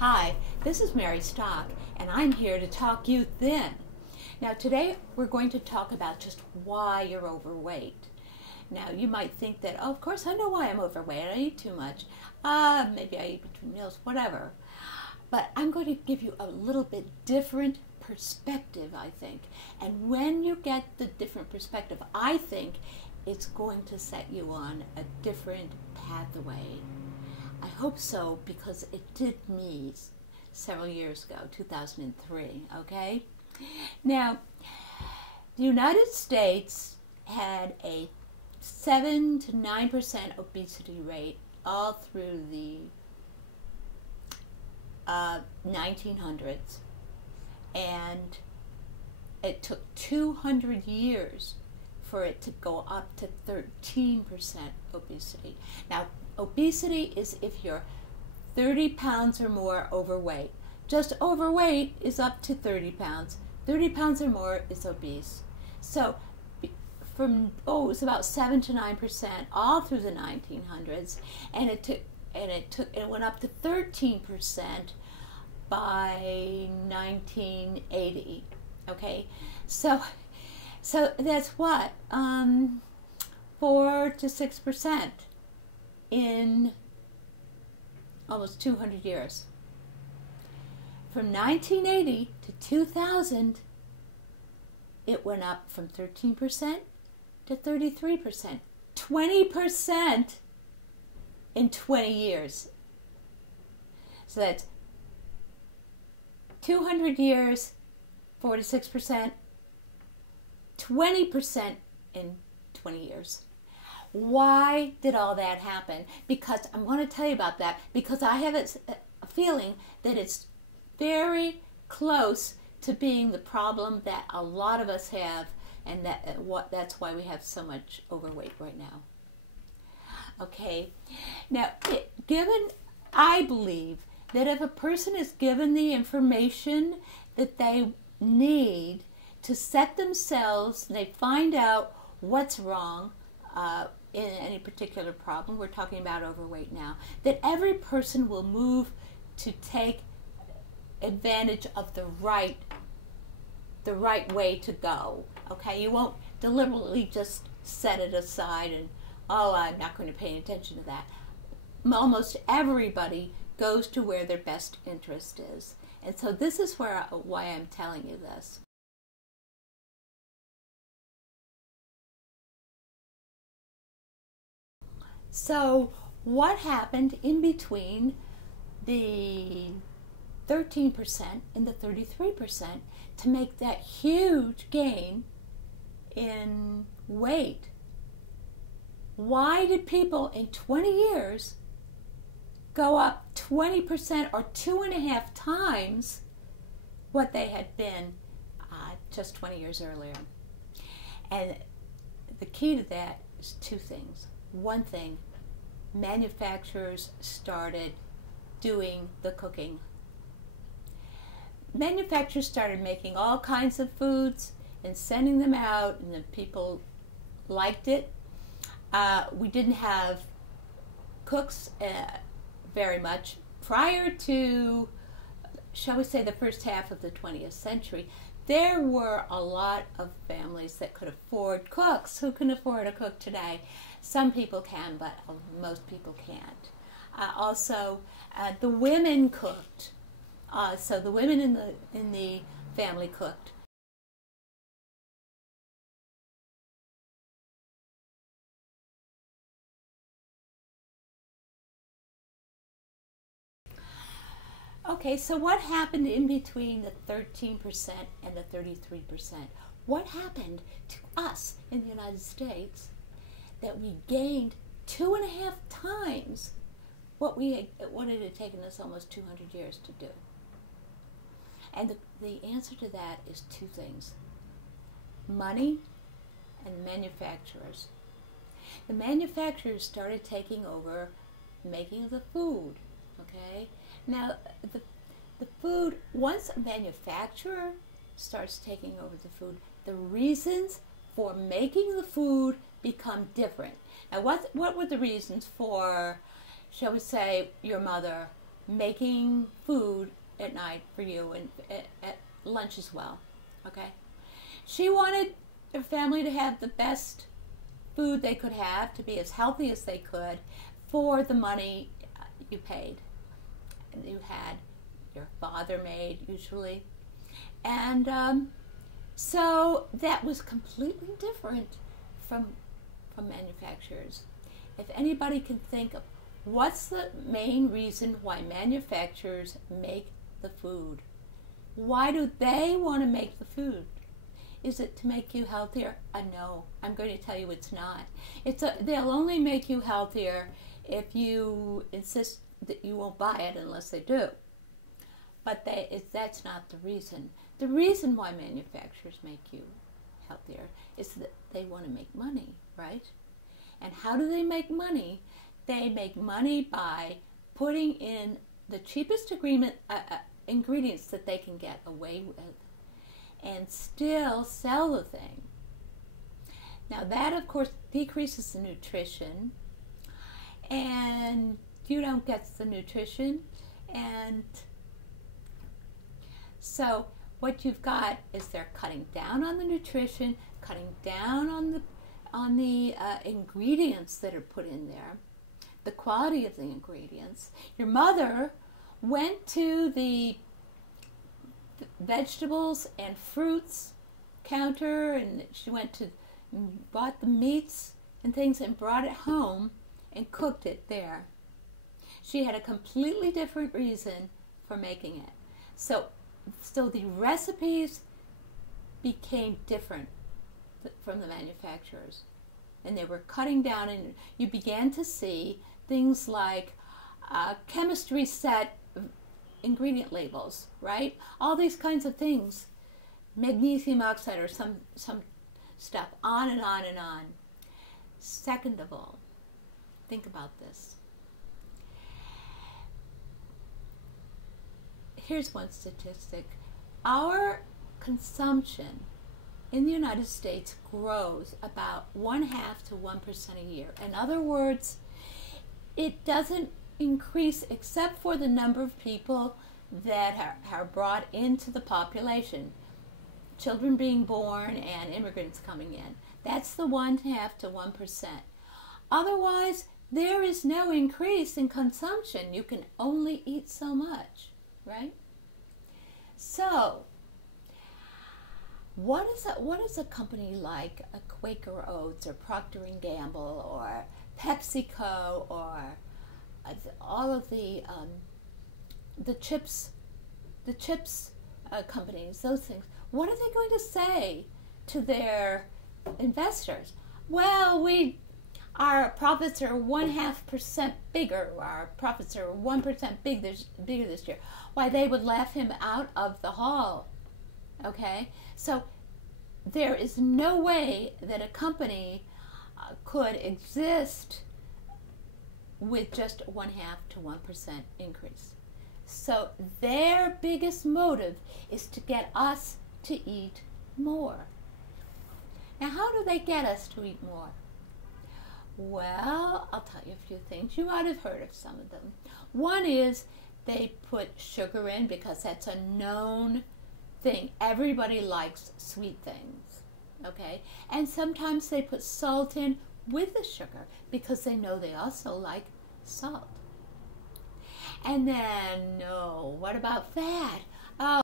Hi, this is Mary Stock, and I'm here to talk you thin. Now today we're going to talk about just why you're overweight. Now you might think that, oh, of course I know why I'm overweight. I eat too much. Maybe I eat between meals, whatever. But I'm going to give you a little bit different perspective, I think. And when you get the different perspective, I think it's going to set you on a different pathway. I hope so, because it did me several years ago, 2003, okay? Now, the United States had a 7 to 9% obesity rate all through the 1900s, and it took 200 years for it to go up to 13% obesity. Now, obesity is if you're 30 pounds or more overweight. Just overweight is up to 30 pounds. 30 pounds or more is obese. So it was about 7 to 9% all through the 1900s, and it went up to 13% by 1980. Okay, so that's what 4 to 6% in almost 200 years. From 1980 to 2000, it went up from 13% to 33%. 20% in 20 years. So that's 200 years, 46%, 20% in 20 years. Why did all that happen? Because I'm going to tell you about that, because I have a feeling that it's very close to being the problem that a lot of us have, and that's why we have so much overweight right now. Okay, now I believe that if a person is given the information that they need to set themselves, they find out what's wrong in any particular problem, we're talking about overweight now, that every person will move to take advantage of the right way to go. Okay, you won't deliberately just set it aside and, oh, I'm not going to pay attention to that. Almost everybody goes to where their best interest is. And so this is why I'm telling you this. So what happened in between the 13% and the 33% to make that huge gain in weight? Why did people in 20 years go up 20% or 2.5 times what they had been just 20 years earlier? And the key to that is two things. One thing, manufacturers started doing the cooking. Manufacturers started making all kinds of foods and sending them out, and the people liked it. We didn't have cooks very much prior to, shall we say, the first half of the 20th century. There were a lot of families that could afford cooks. Who can afford a cook today? Some people can, but most people can't. Also, the women cooked. So the women in the family cooked. Okay, so what happened in between the 13% and the 33%? What happened to us in the United States that we gained 2.5 times what it had taken us almost 200 years to do? And the answer to that is two things: money and manufacturers. The manufacturers started taking over making the food, okay? Now, the food, once a manufacturer starts taking over the food, the reasons for making the food become different. Now, what were the reasons for, shall we say, your mother making food at night for you and at lunch as well. Okay? She wanted her family to have the best food they could have, to be as healthy as they could for the money you paid. And you had your father made usually. And so that was completely different from manufacturers. If anybody can think of what's the main reason why manufacturers make the food? Why do they want to make the food? Is it to make you healthier? No, I'm going to tell you it's not. They'll only make you healthier if you insist that you won't buy it unless they do. But that's not the reason. The reason why manufacturers make you healthier is that they want to make money, right? And how do they make money? They make money by putting in the cheapest ingredients that they can get away with and still sell the thing. Now that, of course, decreases the nutrition, and you don't get the nutrition, and so what you've got is they're cutting down on the nutrition, cutting down on the ingredients that are put in there, the quality of the ingredients. Your mother went to the vegetables and fruits counter, and she bought the meats and things and brought it home and cooked it there. She had a completely different reason for making it. So the recipes became different from the manufacturers, and they were cutting down, and you began to see things like chemistry set ingredient labels, right? All these kinds of things, magnesium oxide or some stuff, on and on and on. Second of all, think about this. Here's one statistic. Our consumption in the United States grows about 0.5% to 1% a year. In other words, it doesn't increase except for the number of people that are brought into the population, children being born and immigrants coming in. That's the 0.5% to 1%. Otherwise, there is no increase in consumption. You can only eat so much, right? So, what is a company like a Quaker Oats or Procter & Gamble or PepsiCo or all of the chips companies, those things, what are they going to say to their investors? Well, our profits are 0.5% bigger. Our profits are 1% bigger this year. Why, they would laugh him out of the hall. Okay, so there is no way that a company could exist with just 0.5% to 1% increase. So their biggest motive is to get us to eat more. Now, how do they get us to eat more? Well, I'll tell you a few things. You might have heard of some of them. One is they put sugar in because that's a known thing. Everybody likes sweet things, okay? And sometimes they put salt in with the sugar because they know they also like salt. And then, what about fat? Oh,